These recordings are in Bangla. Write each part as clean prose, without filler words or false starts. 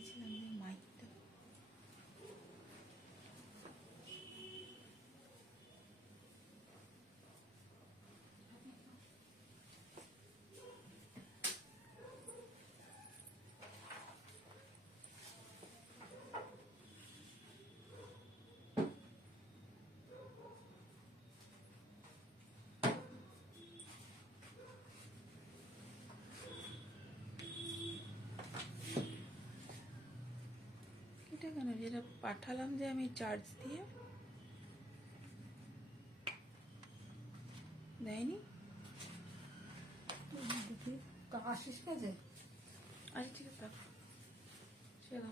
দিয়েছিলাম যে মাইকটা। এটা কেন, যেটা পাঠালাম যে আমি চার্জ দিয়ে, দেয়নি। আসিস কাজে? আচ্ছা ঠিক আছে, চলো।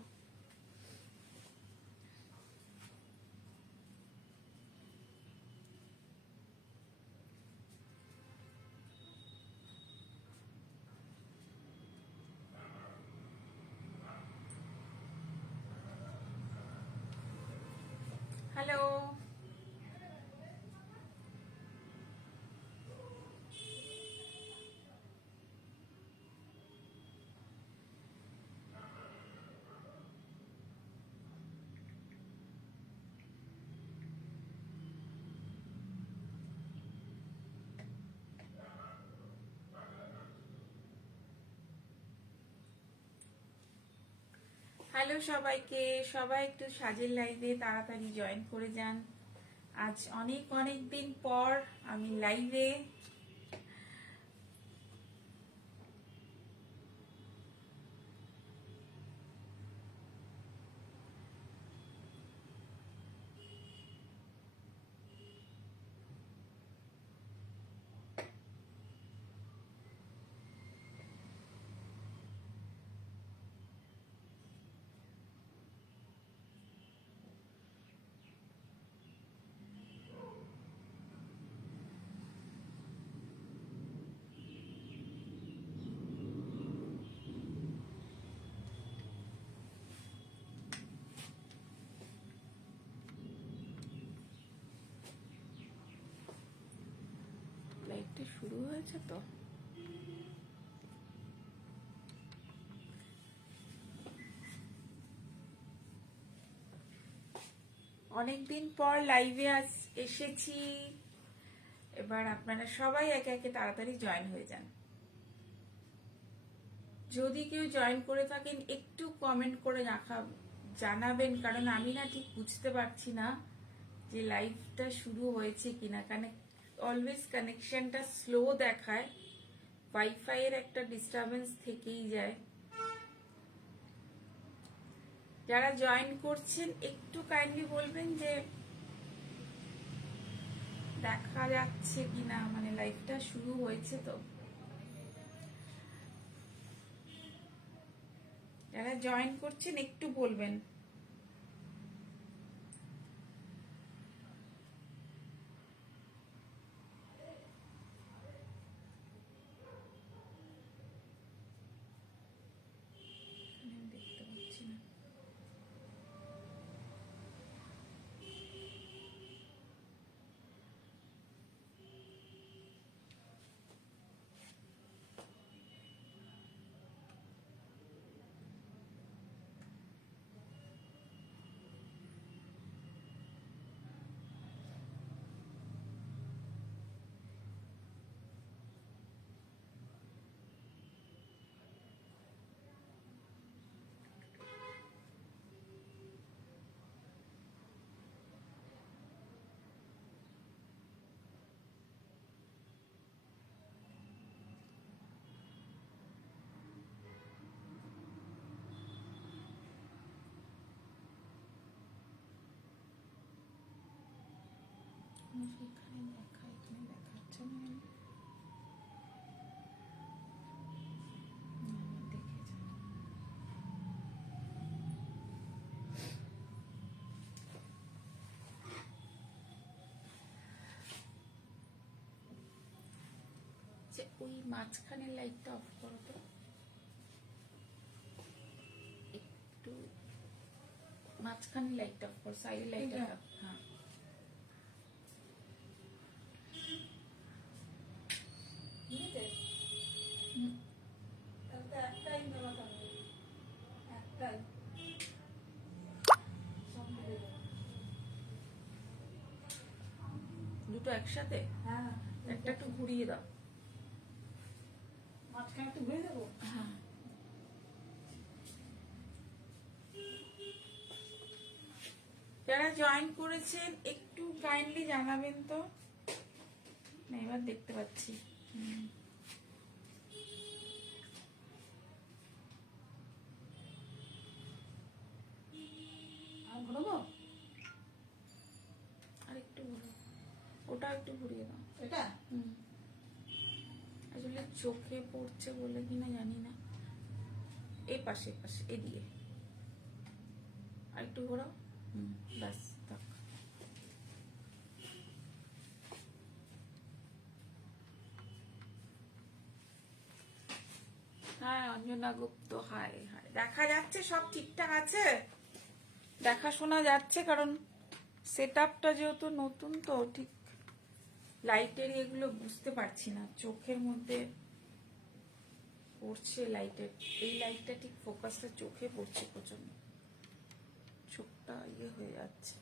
হ্যালো, হ্যালো সবাইকে। সবাই একটু সাজের লাইভে তাড়াতাড়ি জয়েন করে যান। আজ অনেক অনেক দিন পর আমি লাইভে। লাইভটা শুরু হয়েছে তো। অনেকদিন পর লাইভে আজ এসেছি। এবার আপনারা সবাই একে একে তাড়াতাড়ি জয়েন হয়ে যান। যদি কেউ জয়েন করে থাকেন একটু কমেন্ট করে জানাবেন, কারণ আমি না ঠিক বুঝতে পারছি না যে লাইভটা শুরু হয়েছে কিনা। অলওয়েজ কানেকশনটা স্লো দেখায়, ওয়াইফাই এর একটা ডিস্টারবেন্স থেকেই যায়। যারা জয়েন করছেন একটু কাইন্ডলি বলবেন যে দেখা যাচ্ছে কিনা, মানে লাইভটা শুরু হয়েছে তো। যারা জয়েন করছেন একটু বলবেন। দেখতে পাচ্ছি না। সেখানে দেখা, এখানে দেখাচ্ছে না কেন? দেখেছি। ওই মাঝখানের লাইটটা অফ করো তো একটু। মাঝখানের লাইটটা অফ করো, সাইডের লাইটটা। হ্যাঁ, একটাই নেওয়া থাকবে, একটাই। দুটো একসাথে? হ্যাঁ, একটা একটু ঘুরিয়ে দাও। মাঝখানে একটু ঘুরে দেবো। হ্যাঁ, যারা জয়েন করেছেন একটু কাইন্ডলি জানাবেন তো। না, এবার দেখতে পাচ্ছি। আর ঘুরবো? আর একটু ঘুরো, ওটা একটু ঘুরিয়ে দাও। এটা আসলে চোখে পড়ছে বলে কিনা জানি না। এই পাশে এদিকে আর একটু ঘোরাও। ব্যাস, থাক। হ্যাঁ, অঞ্জনা গুপ্ত, হাই হাই। দেখা যাচ্ছে সব ঠিকঠাক আছে, দেখাশোনা যাচ্ছে, কারণ সেট আপটা যেহেতু নতুন, তো ঠিক লাইটের এগুলো বুঝতে পারছি না। চোখের মধ্যে পড়ছে লাইটের, এই লাইটটা ঠিক ফোকাসটা চোখে পড়ছে প্রচন্ড, চোখটা ইয়ে হয়ে যাচ্ছে।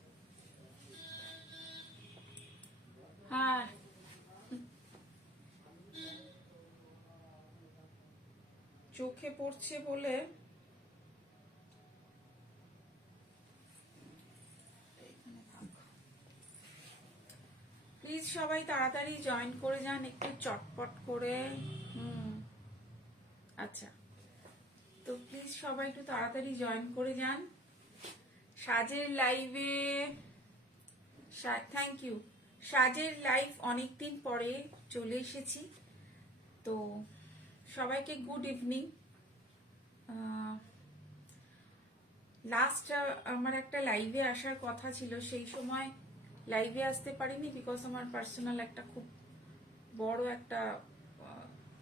হ্যাঁ, চোখে পড়ছে বলে প্লিজ সবাই তাড়াতাড়ি জয়েন করে যান, একটু চটপট করে। আচ্ছা, তো প্লিজ সবাই একটু তাড়াতাড়ি জয়েন করে যান সাজের লাইভে। Thank you. সাজের লাইভ অনেকদিন পরে চলে এসেছি, তো সবাইকে গুড ইভিনিং। লাস্ট আমার একটা লাইভে আসার কথা ছিল, সেই সময় লাইভে আসতে পারিনি, বিকজ আমার পার্সোনাল একটা খুব বড় একটা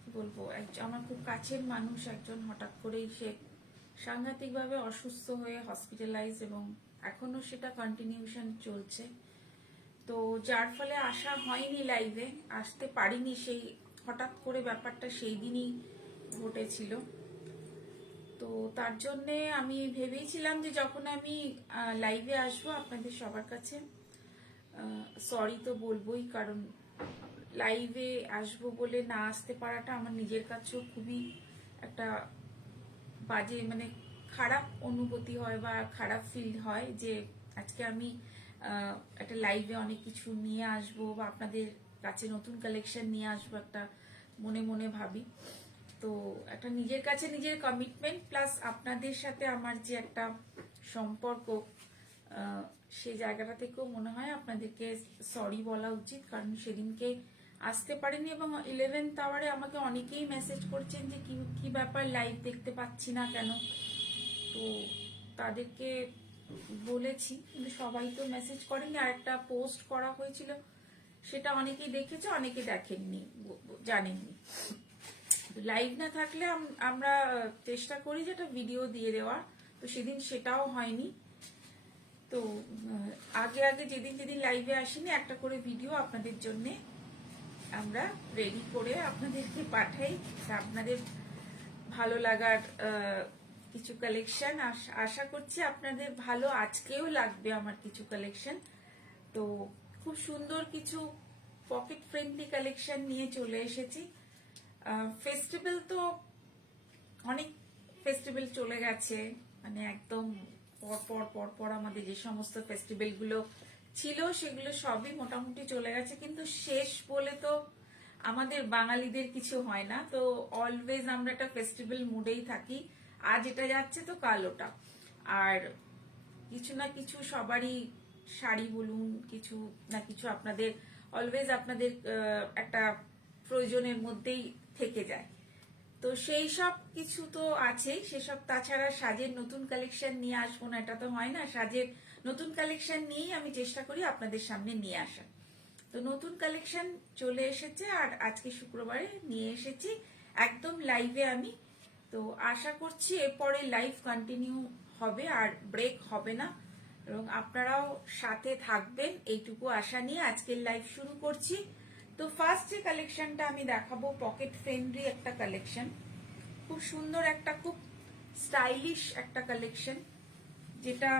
কি বলবো, আমার খুব কাছের মানুষ একজন হঠাৎ করেই সে সাংঘাতিকভাবে অসুস্থ হয়ে হসপিটালাইজ, এবং এখনো সেটা কন্টিনিউশন চলছে। তো যার ফলে আসা হয়নি, লাইভে আসতে পারিনি। সেই হঠাৎ করে ব্যাপারটা সেই দিনই ঘটেছিল। তো তার জন্যে আমি ভেবেছিলাম যে যখন আমি লাইভে আসবো আপনাদের সবার কাছে সরি তো বলবোই, কারণ লাইভে আসবো বলে না আসতে পারাটা আমার নিজের কাছেও খুবই একটা বাজে, মানে খারাপ অনুভূতি হয় বা খারাপ ফিল হয় যে আজকে আমি একটা লাইভে অনেক কিছু নিয়ে আসবো বা আপনাদের কাছে নতুন কালেকশন নিয়ে আসবো, একটা মনে মনে ভাবি। তো একটা নিজের কাছে নিজের কমিটমেন্ট, প্লাস আপনাদের সাথে আমার যে একটা সম্পর্ক, সেই জায়গাটা থেকেও মনে হয় আপনাদেরকে সরি বলা উচিত, কারণ সেদিনকে আসতে পারেনি। এবং 11th আওয়ারে আমাকে অনেকেই মেসেজ করছেন যে কি ব্যাপার, লাইভ দেখতে পাচ্ছি না কেন। তো তাদেরকে বলেছি, কিন্তু সবাই তো মেসেজ করেনি। আর একটা পোস্ট করা হয়েছিল, সেটা অনেকেই দেখেছে, অনেকে দেখেননি, জানেননি। লাইভ না থাকলে আমরা চেষ্টা করি যেটা ভিডিও দিয়ে দেওয়া, তো সেদিন সেটাও হয়নি। তো আগে যেদিন লাইভে আসিনি, একটা করে ভিডিও আপনাদের জন্য আমরা রেডি করে আপনাদেরকে পাঠাই। আপনাদের ভালো লাগার কিছু কালেকশন আশা করছি আপনাদের ভালো আজকেও লাগবে আমার কিছু কালেকশন। তো খুব সুন্দর কিছু পকেট ফ্রেন্ডলি কালেকশন নিয়ে চলে এসেছি। ফেস্টিভ্যাল তো অনেক ফেস্টিভ্যাল চলে গেছে, মানে একদম পর আমাদের যে সমস্ত ফেস্টিভ্যাল গুলো ছিল সেগুলো সবই মোটামুটি চলে গেছে, কিন্তু শেষ বলে তো আমাদের বাঙালিদের কিছু হয় না। তো অলওয়েজ আমরা একটা ফেস্টিভ্যাল মুডেই থাকি, আজ এটা যাচ্ছে তো কাল ওটা। আর কিছু না কিছু সবারই শাড়ি বলুন, কিছু না কিছু আপনাদের অলওয়েজ আপনাদের একটা প্রয়োজনের মধ্যেই থেকে যায়। তো সেই সব কিছু তো আছেই, সেসব তাছাড়া সাজের নতুন কালেকশন নিয়ে আসবো না এটা তো হয় না। সাজের নতুন কালেকশন নিয়েই আমি চেষ্টা করি আপনাদের সামনে নিয়ে আসা। তো নতুন কালেকশন চলে এসেছে, আর আজকে শুক্রবারে নিয়ে এসেছি একদম লাইভে আমি। তো আশা করছি এরপরে লাইভ কন্টিনিউ হবে, আর ব্রেক হবে না, এবং আপনারাও সাথে থাকবেন, এইটুকু আশা নিয়ে আজকের লাইভ শুরু করছি। তো ফার্স্ট যে কালেকশনটা আমি দেখাবো, পকেট ফ্রেন্ডলি একটা কালেকশন, খুব সুন্দর একটা খুব স্টাইলিশ একটা কালেকশন, যেটা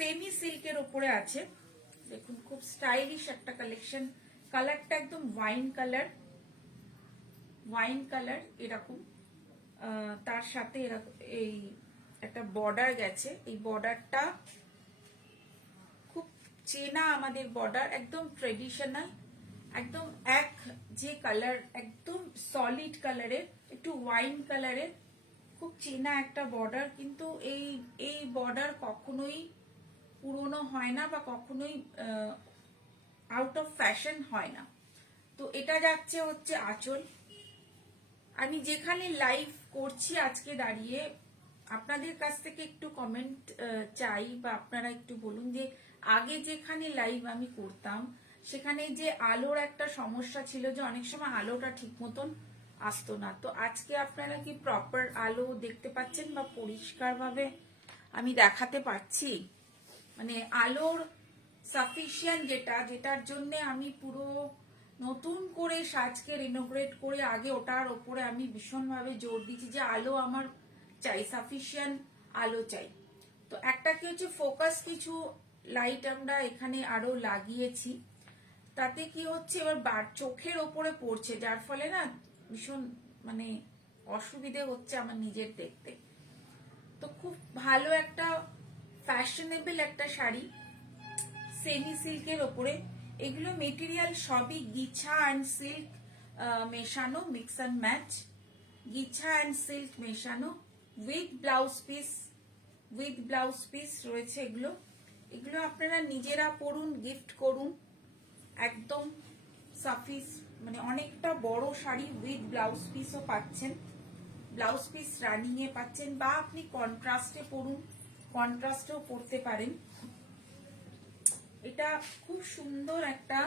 সেমি সিল্কের ওপরে আছে। দেখুন খুব স্টাইলিশ একটা কালেকশন। কালারটা একদম ওয়াইন কালার এরকম। তার সাথে এরকম এই একটা বর্ডার গেছে। এই বর্ডারটা খুব চেনা আমাদের বর্ডার, একদম ট্রেডিশনাল, একদম এক যে কালার, একদম সলিড কালারের, একটু ওয়াইন কালারের, খুব চেনা একটা বর্ডার। কিন্তু এই বর্ডার কখনোই পুরনো হয় না বা কখনোই আউট অফ ফ্যাশন হয় না। তো এটা যাচ্ছে হচ্ছে আঁচল। আমি যেখানে লাইভ করছি আজকে দাঁড়িয়ে, আপনাদের কাছ থেকে একটু কমেন্ট চাই বা আপনারা একটু বলুন যে আগে যেখানে লাইভ আমি করতাম সেখানে যে আলোর একটা সমস্যা ছিল, যে অনেক সময় আলোটা ঠিক মতন আসতো না। তো আজকে আপনারা কি প্রপার আলো দেখতে পাচ্ছেন বা পরিষ্কারভাবে আমি দেখাতে পারছি? মানে আলোর সাফিসিয়েন্ট যেটার জন্য আমি পুরো নতুন করে সাজকে রিনোভেট করে আগে ওটার ওপরে আমি ভীষণভাবে জোর দিচ্ছি যে আলো আমার চাই, সাফিসিয়েন্ট আলো চাই। তো একটা কি হচ্ছে, ফোকাস কিছু লাইট আমরা এখানে আরো লাগিয়েছি। তাতে কি হচ্ছে, এবার চোখের ওপরে পড়ছে, যার ফলে না ভীষণ মানে অসুবিধে হচ্ছে আমার নিজের দেখতে। তো খুব ভালো একটা ফ্যাশনেবল একটা শাড়ি সেমি সিল্কের ওপরে। এগুলো মেটেরিয়াল সবই গিছা অ্যান্ড সিল্ক মেশানো, mix and match, ghicha and silk মেশানো উইথ ব্লাউজ পিস রয়েছে। এগুলো আপনারা নিজেরা পরুন, গিফট করুন। একদম সাফিস মানে অনেকটা বড় শাড়ি উইথ ব্লাউজ পিসও পাচ্ছেন, ব্লাউজ পিস রানিং এ পাচ্ছেন, বা আপনি কন্ট্রাস্টে পরুন, কন্ট্রাস্টেও পরতে পারেন। এটা খুব সুন্দর একটা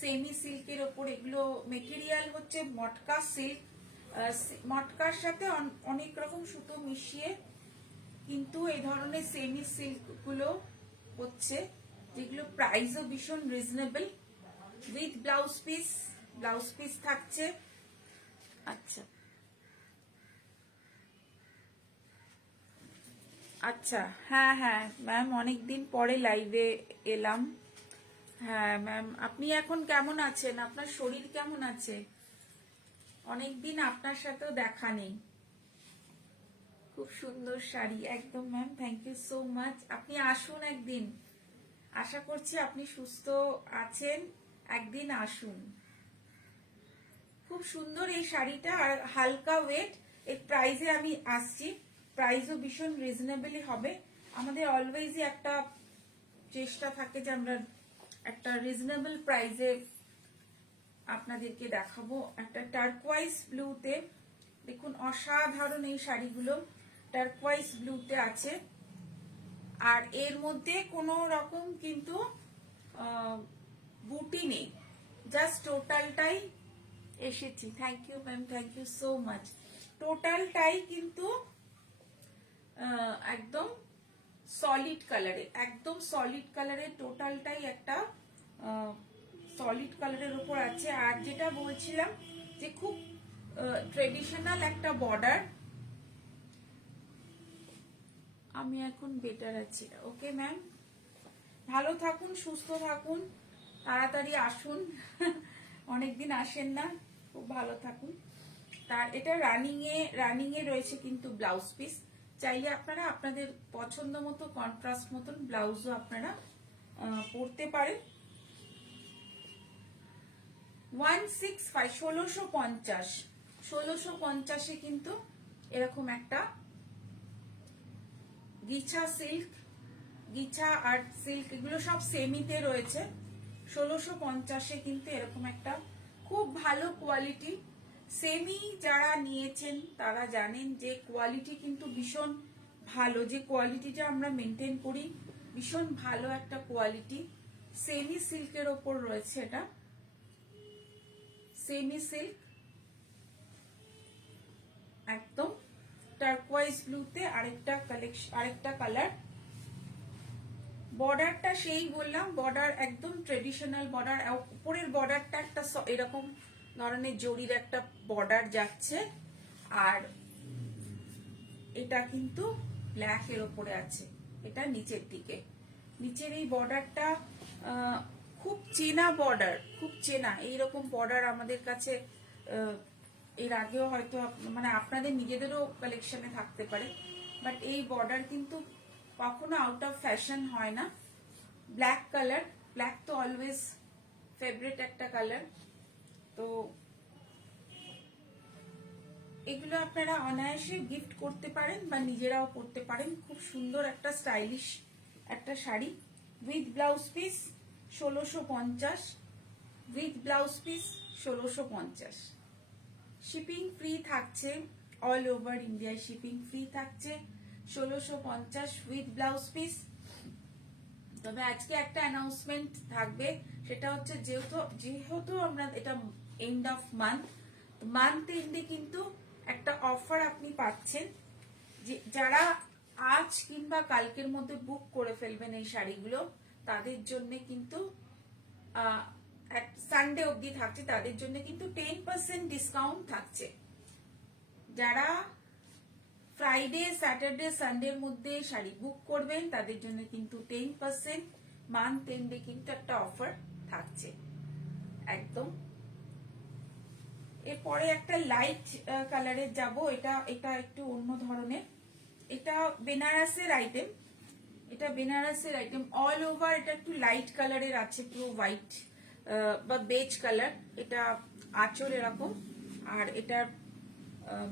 সেমি সিল্কের ওপর। এগুলো মেটেরিয়াল হচ্ছে মটকা সিল্ক, মটকার সাথে অনেক রকম সুতো মিশিয়ে কিন্তু এই ধরনের সেমি সিল্ক গুলো হচ্ছে, যেগুলো প্রাইসও ভীষণ রিজনেবল। উইথ ব্লাউজ পিস থাকছে। আচ্ছা আচ্ছা, হ্যাঁ হ্যাঁ ম্যাম, অনেকদিন পরে লাইভে এলাম। হ্যাঁ ম্যাম, আপনি এখন কেমন আছেন? আপনার শরীর কেমন আছে? অনেকদিন আপনার সাথেও দেখা নেই। খুব সুন্দর শাড়ি, একদম ma'am, thank you so much. আপনি আসুন একদিন, আশা করছি আপনি সুস্থ আছেন, একদিন আসুন। খুব সুন্দর এই শাড়িটা, আর হালকা ওয়েট। এর প্রাইসে আমি আসছি, প্রাইসও ভীষণ রিজনেবলই হবে। আমাদের অলওয়েজই একটা চেষ্টা থাকে যে আমরা একটা রিজনেবল প্রাইসে আপনাদেরকে দেখাবো। একটা টার্কোয়াইজ ব্লুতে, দেখুন অসাধারণ এই শাড়িগুলো টার্কোয়াইজ ব্লুতে আছে। আর এর মধ্যে কোনো রকম কিন্তু বুটি নেই, জাস্ট টোটালটাই এসেছি। Thank you ma'am, thank you so much. টোটালটাই কিন্তু একদম সলিড কালারের টোটালটাই একটা সলিড কালারের উপর আছে। আর যেটা বলছিলাম যে খুব ট্রেডিশনাল একটা বর্ডার। আমি এখন বেটার আছি। ওকে ম্যাম, ভালো থাকুন, সুস্থ থাকুন, তাড়াতাড়ি আসুন, অনেকদিন আসেন না, খুব ভালো থাকুন। তার এটা রানিং এ রয়েছে কিন্তু ব্লাউজ পিস। চাইলে আপনারা আপনাদের পছন্দ মতো কন্ট্রাস্ট মতন ব্লাউজও আপনারা পরতে পারেন। 165 1650 কিন্তু এরকম একটা গিছা আর সিল্ক এগুলো সব সেমিতে রয়েছে। 1650 কিন্তু এরকম একটা খুব ভালো কোয়ালিটি। সেমি যারা নিয়েছেন তারা জানেন যে কোয়ালিটি কিন্তু ভীষণ ভালো, যে কোয়ালিটিটা আমরা মেনটেন করি, ভীষণ ভালো একটা কোয়ালিটি। সেমি সিল্কের ওপর রয়েছে, এটা সেমি সিল্ক, একদম টার্কোয়াইজ ব্লুতে আরেকটা কালার। বর্ডারটা সেই বললাম, বর্ডার একদম ট্রেডিশনাল বর্ডার। উপরের বর্ডারটা একটা এরকম ধরনের জরির একটা বর্ডার যাচ্ছে, আর এটা কিন্তু ব্ল্যাক এর ওপরে আছে, এটা নিচের দিকে। নিচের এই বর্ডারটা খুব চেনা বর্ডার, খুব চেনা। এইরকম বর্ডার আমাদের কাছে এর আগেও হয়তো মানে আপনাদের নিজেদেরও কালেকশনে থাকতে পারে, বাট এই বর্ডার কিন্তু কখনো আউট অফ ফ্যাশন হয় না। ব্ল্যাক কালার, ব্ল্যাক তো অলওয়েজ ফেভারিট একটা কালার। তো এগুলো আপনারা অনায়াসে গিফট করতে পারেন বা নিজেরাও পরতে পারেন। খুব সুন্দর একটা স্টাইলিশ একটা sari with blouse piece 1650, with blouse piece 1650। Shipping free থাকছে, অল ওভার ইন্ডিয়ায় শিপিং ফ্রি থাকছে 1650 উইথ ব্লাউজ পিস। তবে আজকে একটা অ্যানাউন্সমেন্ট থাকবে, সেটা হচ্ছে যেহেতু আমরা এটা এন্ড অফ মান্থ এন্ডে কিন্তু একটা অফার আপনি পাচ্ছেন। যারা আজ কিংবা কালকের মধ্যে বুক করে ফেলবেন এই শাড়িগুলো, তাদের জন্য কিন্তু সানডে অবধি থাকছে, তাদের জন্য কিন্তু 10% ডিসকাউন্ট থাকছে। যারা ফ্রাইডে, স্যাটারডে, সানডের মধ্যে শাড়ি বুক করবেন তাদের জন্য কিন্তু 10% মান্থ এন্ডে কিন্তু একটা অফার থাকছে একদম। এরপরে একটা লাইট কালারের যাব, এটা একটু অন্য ধরনের। এটা বেনারসের আইটেম, এটা বেনারসের আইটেম। অল ওভার এটা একটু লাইট কালারের আছে, পুরো হোয়াইট বা বেজ কালার। এটা আঁচল এরকম, আর এটার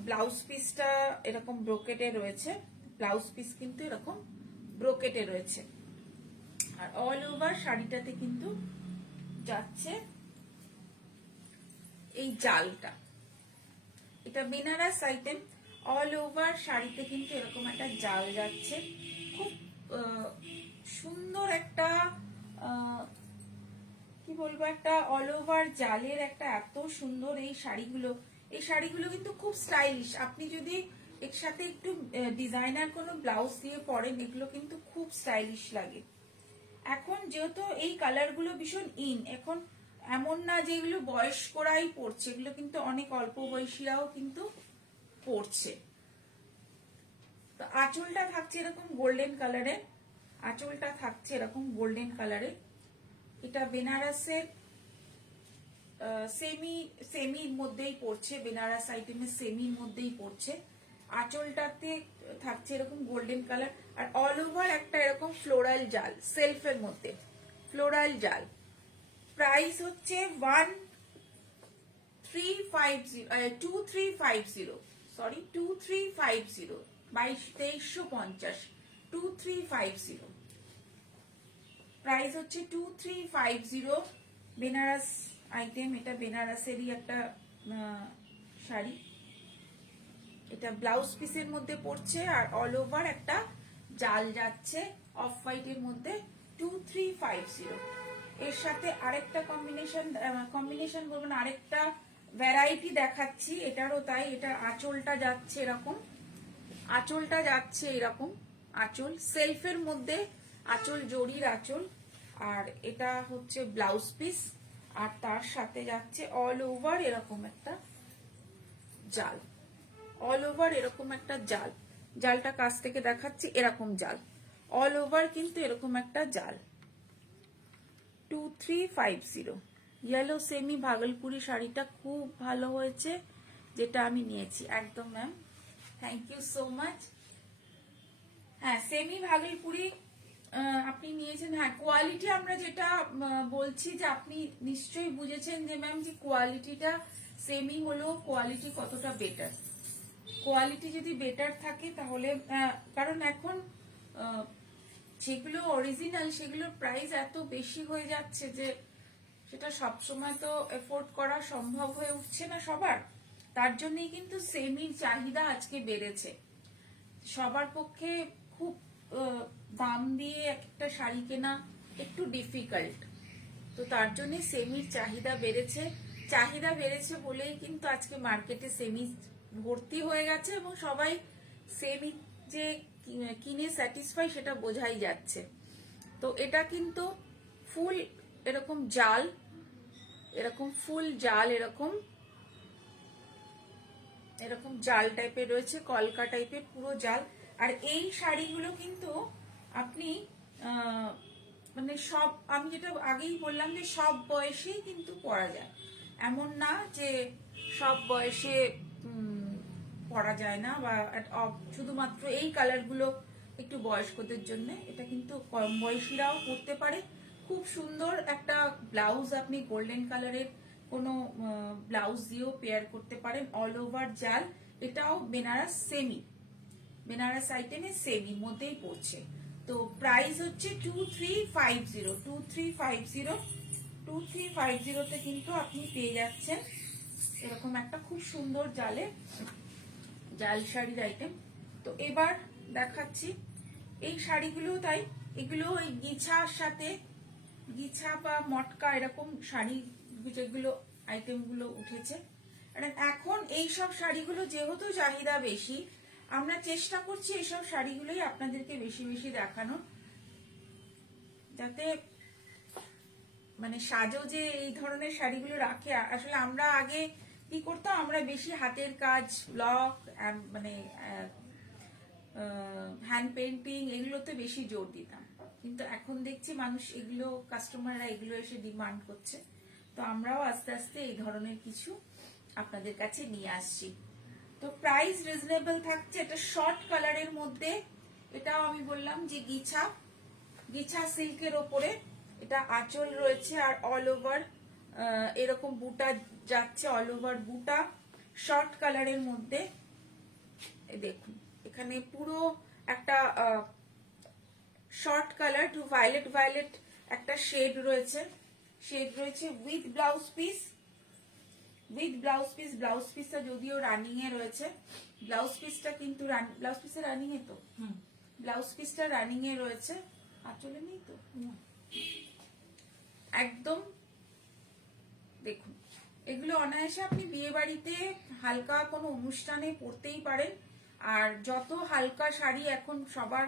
ব্লাউজ পিসটা এরকম ব্রোকেটে রয়েছে। ব্লাউজ পিস কিন্তু এরকম ব্রোকেটে রয়েছে। আর অল ওভার শাড়িটাতে কিন্তু যাচ্ছে এই জালটা। এটা বেনারস আইটেম, অল ওভার শাড়িতে কিন্তু এরকম একটা জাল যাচ্ছে। খুব সুন্দর একটা কি বলবো, একটা অল ওভার জালের একটা এত সুন্দর এই শাড়িগুলো। এই শাড়িগুলো কিন্তু খুব স্টাইলিশ। আপনি যদি এর সাথে একটু ডিজাইনার কোনো ব্লাউজ দিয়ে পরেন, এগুলো কিন্তু খুব স্টাইলিশ লাগে। এখন যেহেতু এই কালারগুলো ভীষণ ইন, এখন এমন না যে এগুলো বয়স্করাই পড়ছে, এগুলো কিন্তু অনেক অল্প বয়সীরাও কিন্তু পড়ছে। তো আঁচলটা থাকছে এরকম গোল্ডেন কালারে, আঁচলটা থাকছে এরকম গোল্ডেন কালারে। এটা বেনারসের সেমির মধ্যেই পড়ছে, বেনারস আইটেমের সেমির মধ্যেই পড়ছে। আঁচলটাতে থাকছে এরকম গোল্ডেন কালার, আর অল ওভার একটা এরকম ফ্লোরাল জাল, সেলফের মধ্যে ফ্লোরাল জাল। প্রাইস হচ্ছে 2350, সরি 2350, 2350, 2350। প্রাইস হচ্ছে 2350। বেনারস আইটেম, এটা বেনারসেরই একটা শাড়ি। এটা ব্লাউজ পিসের মধ্যে পড়ছে, আর অল ওভার একটা জাল যাচ্ছে অফ হোয়াইটের মধ্যে 2350। এর সাথে আরেকটা কম্বিনেশন বলবো না, আরেকটা ভ্যারাইটি দেখাচ্ছি। এটারও তাই, এটা আঁচলটা যাচ্ছে এরকম, আঁচলটা যাচ্ছে এরকম, আঁচল সেলফের মধ্যে, আঁচল জরির আঁচল। আর এটা হচ্ছে ব্লাউজ পিস, আর তার সাথে যাচ্ছে অল ওভার এরকম একটা জাল, অল ওভার এরকম একটা জাল। জালটা কাছ থেকে দেখাচ্ছি, এরকম জাল অল ওভার কিন্তু এরকম একটা জাল। 2350। ইয়েলো সেমি ভাগলপুরি শাড়িটা খুব ভালো হয়েছে, যেটা আমি নিয়েছি একদম ma'am, thank you so much. হ্যাঁ, সেমি ভাগলপুরি আপনি নিয়েছেন। হ্যাঁ, কোয়ালিটি আমরা যেটা বলছি, যে আপনি নিশ্চয়ই বুঝেছেন যে ম্যাম যে কোয়ালিটিটা সেমি হলেও কোয়ালিটি কতটা বেটার। কোয়ালিটি যদি বেটার থাকে তাহলে, কারণ এখন যেগুলো অরিজিনাল সেগুলোর প্রাইস এত বেশি হয়ে যাচ্ছে যে সেটা সবসময় তো এফোর্ড করা সম্ভব হয়ে উঠছে না সবার। তার জন্যই কিন্তু সেমির চাহিদা আজকে বেড়েছে। সবার পক্ষে খুব দাম দিয়ে একটা শাড়ি কেনা একটু ডিফিকাল্ট, তো তার জন্য সেমির চাহিদা বেড়েছে। চাহিদা বেড়েছে বলেই কিন্তু আজকে মার্কেটে সেমি ভর্তি হয়ে গেছে, এবং সবাই সেমি যে কিনে স্যাটিসফাই সেটা বোঝাই যাচ্ছে। তো এটা কিন্তু ফুল এরকম জাল, এরকম ফুল জাল, এরকম এরকম জাল টাইপের রয়েছে, কলকা টাইপের পুরো জাল। আর এই শাড়িগুলো কিন্তু আপনি মানে সব, আমি যেটা আগেই বললাম যে সব বয়সেই কিন্তু পরা যায়, এমন না যে সব বয়সে পরা যায় না, বা শুধুমাত্র এই কালারগুলো একটু বয়স্কদের জন্য। এটা কিন্তু কম বয়সীরাও পরতে পারে। খুব সুন্দর একটা ব্লাউজ আপনি গোল্ডেন কালারের কোনো ব্লাউজ দিয়েও পেয়ার করতে পারেন, অল ওভার জাল। এটাও বেনারস সেমি, বেনারস আইটেমে সেমি মধ্যেই পড়ছে। তো প্রাইস হচ্ছে 2350, 2350তে কিন্তু আপনি পেয়ে যাচ্ছেন এরকম একটা খুব সুন্দর জাল শাড়ির আইটেম। তো এবার দেখাচ্ছি এই শাড়িগুলো, তাই এগুলো ওই গিছার সাথে, গিছা বা মটকা এরকম শাড়ি যেগুলো আইটেমগুলো উঠেছে। এখন এইসব শাড়িগুলো যেহেতু চাহিদা বেশি, আমরা চেষ্টা করছি এইসব শাড়িগুলোই আপনাদেরকে বেশি বেশি দেখানো, যাতে মানে সাজো যে এই ধরনের শাড়িগুলো রাখে। আসলে আমরা আগে কি করতাম, আমরা বেশি হাতের কাজ, ব্লক, মানে হ্যান্ড পেন্টিং এগুলোতে বেশি জোর দিতাম, কিন্তু এখন দেখছি মানুষ এগুলো, কাস্টমাররা এগুলো এসে ডিমান্ড করছে। তো আমরাও আস্তে আস্তে এই ধরনের কিছু আপনাদের কাছে নিয়ে আসছি। তো প্রাইস রিজনেবল থাকছে। এটা শর্ট কালারের মধ্যে, এটাও আমি বললাম যে গিছা সিল্কের ওপরে এটা আঁচল রয়েছে, আর অল ওভার এরকম বুটা যাচ্ছে, অল ওভার বুটা, শর্ট কালারের মধ্যে। দেখুন এখানে পুরো একটা শর্ট কালার টু ভায়োলেট একটা শেড রয়েছে উইথ ব্লাউজ পিস, ব্লাউজ পিসটা যদিও রানিং এ রয়েছে, ব্লাউজ পিসটা কিন্তু ব্লাউজ পিসটা রানিং এ, তো ব্লাউজ পিসটা রানিং এ রয়েছে, আঁচলে নেই তো একদম। দেখুন এগুলো অনায়াসে আপনি বিয়ে বাড়িতে হালকা কোনো অনুষ্ঠানে পরতেই পারেন। আর যত হালকা শাড়ি, এখন সবার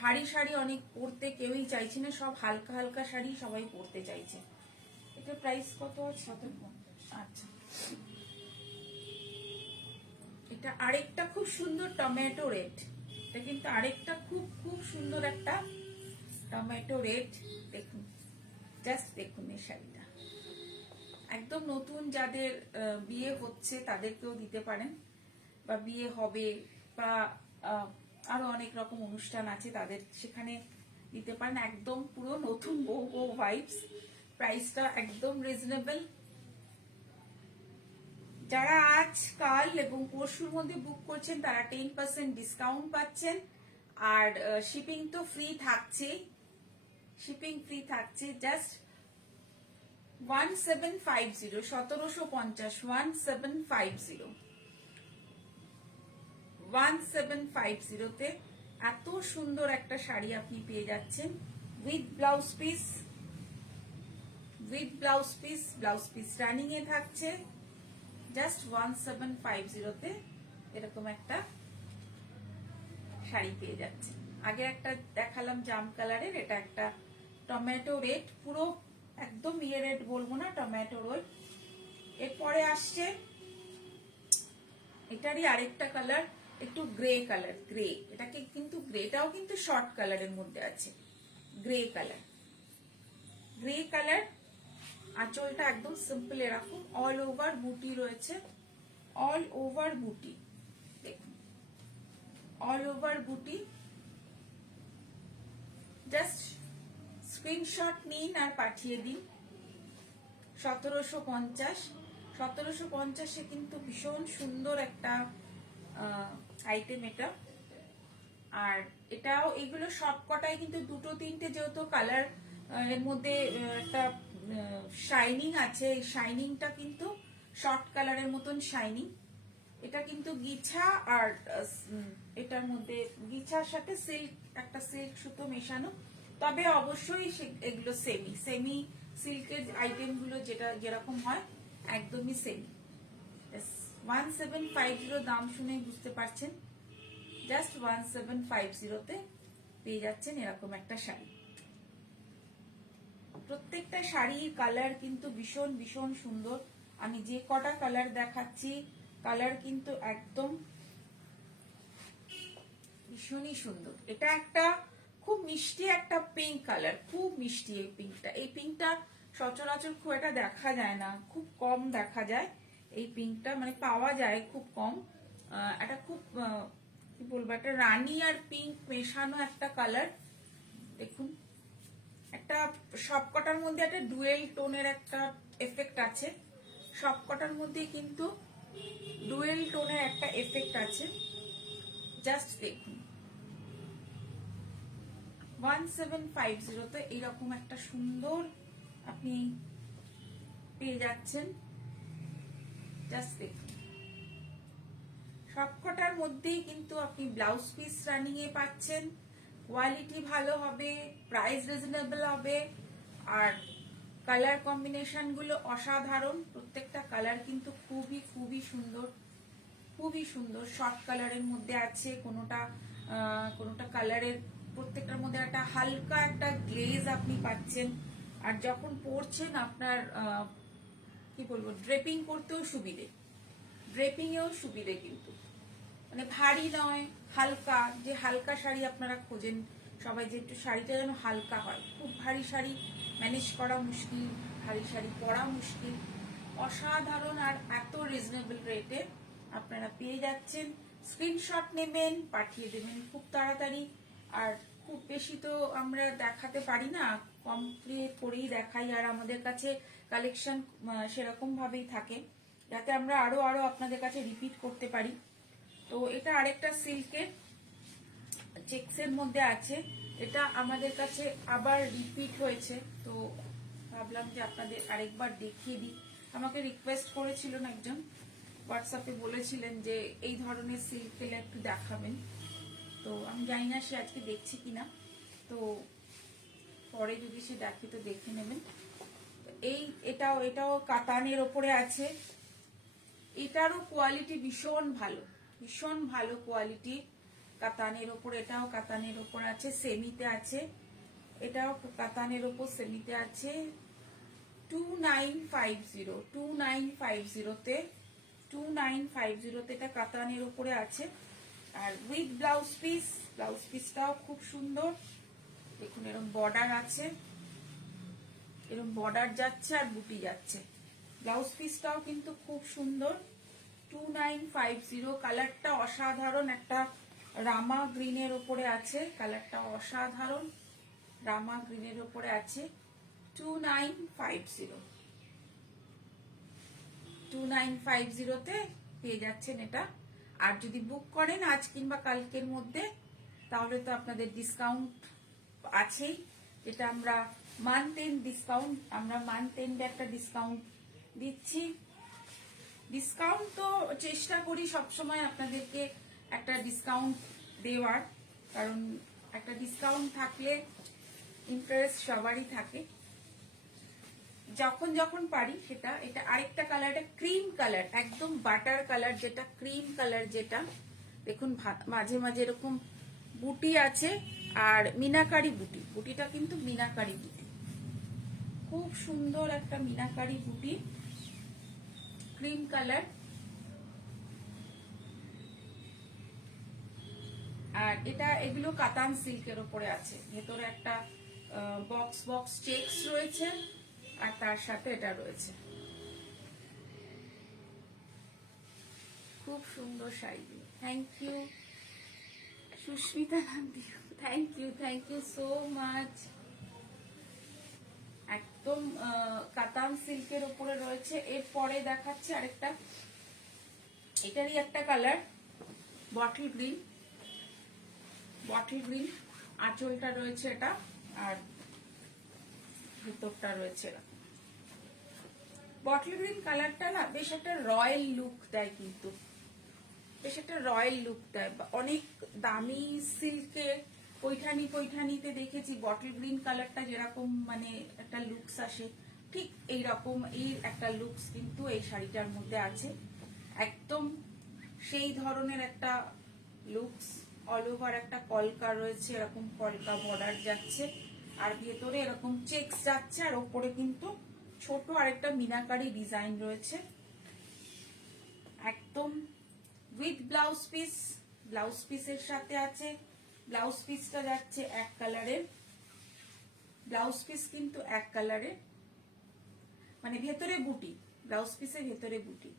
ভারী শাড়ি অনেক পরতে কেউই চাইছে না, সব হালকা হালকা শাড়ি সবাই পরতে চাইছে। এটা প্রাইস কত আছে? 750। আচ্ছা, এটা আরেকটা খুব সুন্দর টমেটো রেড, এটা কিন্তু আরেকটা খুব খুব সুন্দর একটা টমেটো রেড। দেখুন, জাস্ট দেখুন এই শাড়িটা, একদম নতুন, যাদের বিয়ে হচ্ছে তাদেরকেও দিতে পারেন, বা বিয়ে হবে, বা আরো অনেক রকম অনুষ্ঠান আছে তাদের সেখানে দিতে পারেন। একদম পুরো নতুন বউ ভাইবস। প্রাইসটা একদম রিজনেবল। যারা আজ কাল এবং পরশুর মধ্যে বুক করছেন তারা 10% ডিসকাউন্ট পাচ্ছেন। আর শিপিং তো ফ্রি থাকছে, জাস্ট 1750, 1750, 1750তে এত সুন্দর একটা শাড়ি আপনি পেয়ে যাচ্ছেন with blouse piece, blouse piece running এ থাকছে। জাস্ট 1750তে এরকম একটা শাড়ি পেয়ে যাচ্ছে। আগে একটা দেখালাম জাম কালারের, এটা একটা টমেটো রেড, পুরো একদম ইয়ে রেড বলবো না, টমেটো রেড। এরপরে আসছে এটারই আরেকটা কালার, একটু গ্রে কালার, এটাকে কিন্তু গ্রেটাও কিন্তু শর্ট কালারের মধ্যে আছে, গ্রে কালার। আঁচলটা একদম সিম্পল এরকম, অল ওভার বুটি রয়েছে, অল ওভার বুটি। দেখুন অল ওভার বুটি। জাস্ট স্ক্রিনশট নিন আর পাঠিয়ে দিন। 1750 কিন্তু ভীষণ সুন্দর একটা আইটেম এটা। আর এটাও, এগুলো সবকটাই কিন্তু দুটো তিনটে যেহেতু কালার এর মধ্যে একটা শাইনিং আছে, এই শাইনিংটা কিন্তু শর্ট কালারের মতন শাইনিং। এটা কিন্তু গিছা, আর এটার মধ্যে গিছার সাথে সিল্ক, একটা সিল্ক সুতো মেশানো। তবে অবশ্যই এগুলো সেমি সিল্কের আইটেম গুলো যেটা যেরকম হয় একদমই সেমি। 1750 দাম শুনে বুঝতে পারছেন, জাস্ট 1750তে পেয়ে যাচ্ছেন এরকম একটা শাড়ি। প্রত্যেকটা শাড়ির কালার কিন্তু ভীষণ ভীষণ সুন্দর। আমি যে কটা কালার দেখাচ্ছি, কালার কিন্তু একদম ভীষণই সুন্দর। এটা একটা খুব মিষ্টি একটা পিঙ্ক কালার, খুব মিষ্টি এই পিঙ্কটা। এই পিঙ্কটা সচরাচর খুব একটা দেখা যায় না, খুব কম দেখা যায় এই পিঙ্কটা, মানে পাওয়া যায় খুব কম। এটা খুব কি বলবো, একটা রানী আর পিঙ্ক মেশানো একটা কালার। দেখুন, একটা সবকটার মধ্যে একটা ডুয়েল টোনের একটা এফেক্ট আছে, সবকটার মধ্যে কিন্তু ডুয়েল টোনের একটা এফেক্ট আছে। জাস্ট দেখুন, 1750 এইরকম একটা সুন্দর আপনি পেয়ে যাচ্ছেন। জাস্ট দেখুন, সবকটার মধ্যেই কিন্তু আপনি ব্লাউজ পিস রানিং এ পাচ্ছেন। কোয়ালিটি ভালো হবে, প্রাইস রিজনেবল হবে, আর কালার কম্বিনেশন গুলো অসাধারণ। প্রত্যেকটা কালার কিন্তু খুবই খুবই সুন্দর, খুবই সুন্দর। শর্ট কালারের মধ্যে আছে, কোনোটা কালারের, প্রত্যেকটার মধ্যে একটা হালকা একটা গ্লেজ আপনি পাচ্ছেন। আর যখন পরছেন আপনার কি বলবো, ড্রেপিং করতেও সুবিধে, ড্রেপিং এও সুবিধে, কিন্তু মানে ভারী নয়, হালকা। যে হালকা শাড়ি আপনারা খোঁজেন সবাই, যে একটু শাড়িটা যেন হালকা হয়, খুব ভারী শাড়ি ম্যানেজ করা মুশকিল, ভারী শাড়ি পরা মুশকিল। অসাধারণ, আর এত রিজনেবল রেটে আপনারা পেয়ে যাচ্ছেন। স্ক্রিনশট নেবেন, পাঠিয়ে দেবেন খুব তাড়াতাড়ি। আর খুব বেশি তো আমরা দেখাতে পারি না, কমপ্লিট করেই দেখাই। আর আমাদের কাছে কালেকশন সেরকম ভাবেই থাকে, যাতে আমরা আরো আরো আপনাদের কাছে রিপিট করতে পারি। তো এটা আরেকটা সিল্কের চেক্সের মধ্যে আছে, এটা আমাদের কাছে আবার রিপিট হয়েছে, তো ভাবলাম যে আপনাদের আরেকবার দেখিয়ে দিই। আমাকে রিকোয়েস্ট করেছিলেন একজন, হোয়াটসঅ্যাপে বলেছিলেন যে এই ধরনের সিল্ক পেলে একটু দেখাবেন। তো আমি জানি না সে আজকে দেখছি কিনা, তো পরে যদি সে দেখে তো দেখে নেবেন। এটাও কাতানের ওপরে আছে। এটারও কোয়ালিটি ভীষণ ভালো, ভীষণ ভালো কোয়ালিটি কাতানের ওপর। এটাও কাতানের ওপর আছে, সেমিতে আছে। এটাও কাতানের ওপর সেমিতে আছে। 2950 তে 2950 এটা কাতানের উপরে আছে। আর উইথ ব্লাউজ পিস, ব্লাউজ পিসটাও খুব সুন্দর। দেখুন, এরকম বর্ডার আছে, এরকম বর্ডার যাচ্ছে আর বুটি যাচ্ছে। ব্লাউজ পিসটাও কিন্তু খুব সুন্দর। 2950, কালারটা অসাধারণ, একটা রামা গ্রিনের উপরে আছে, কালারটা অসাধারণ, রামা গ্রিনের উপরে আছে। 2950 তে পেয়ে যাচ্ছেন এটা। আর যদি বুক করেন আজ কিংবা কালকের মধ্যে, তাহলে তো আপনাদের ডিসকাউন্ট আছেই, যেটা আমরা মান্থ এন্ড ডিসকাউন্ট, আমরা মান্থ এন্ডে একটা ডিসকাউন্ট দিচ্ছি। ডিসকাউন্ট তো চেষ্টা করি সবসময় আপনাদেরকে একটা ডিসকাউন্ট দেওয়ার, কারণ একটা ডিসকাউন্ট থাকলে ইন্টারেস্ট সবারই থাকে, যখন যখন পারি সেটা। এটা আরেকটা কালার, এটা ক্রিম কালার, একদম বাটার কালার, যেটা ক্রিম কালার, যেটা দেখুন মাঝে মাঝে এরকম বুটি আছে, আর মিনাকারি বুটি, বুটিটা কিন্তু মিনাকারি বুটি, খুব সুন্দর একটা মিনাকারি বুটি, ক্রিম কালার। আর এগুলো কাতান সিল্কের উপরে আছে, ভেতরে একটা বক্স বক্স চেকস রয়েছে, আর তার সাথে এটা রয়েছে। খুব সুন্দর sari, thank you Susmita Nandi, thank you so much. একদম কাতান সিল্কের উপরে রয়েছে। এরপরে দেখাচ্ছে আরেকটা, এটারই একটা colour, bottle green, bottle green, আঁচলটা রয়েছে এটা, আর ভিতরটা রয়েছে এরকম। বটল গ্রিন কালারটা না বেশ একটা রয়্যাল লুক দেয়, কিন্তু বেশ একটা রয়্যাল লুক দেয়। অনেক দামি সিল্কে পৈঠানিতে দেখেছি বটল গ্রিন কালারটা যেরকম মানে একটা লুকস আসে, ঠিক এইরকম এই একটা লুকস কিন্তু এই শাড়িটার মধ্যে আছে। একদম সেই ধরনের একটা লুকস, অল ওভার একটা কলকা রয়েছে, এরকম কলকা বর্ডার যাচ্ছে, আর ভেতরে এরকম চেকস যাচ্ছে, আর ওপরে কিন্তু ছোট আরেকটা মিনাকারি ডিজাইন রয়েছে। একদম উইথ ব্লাউজ পিস, ব্লাউজ পিসের সাথে আছে। ব্লাউজ পিসটা যাচ্ছে এক কালারের, ব্লাউজ পিস কিন্তু এক কালারের, মানে ভেতরে বুটি, ব্লাউজ পিসের ভেতরে বুটি।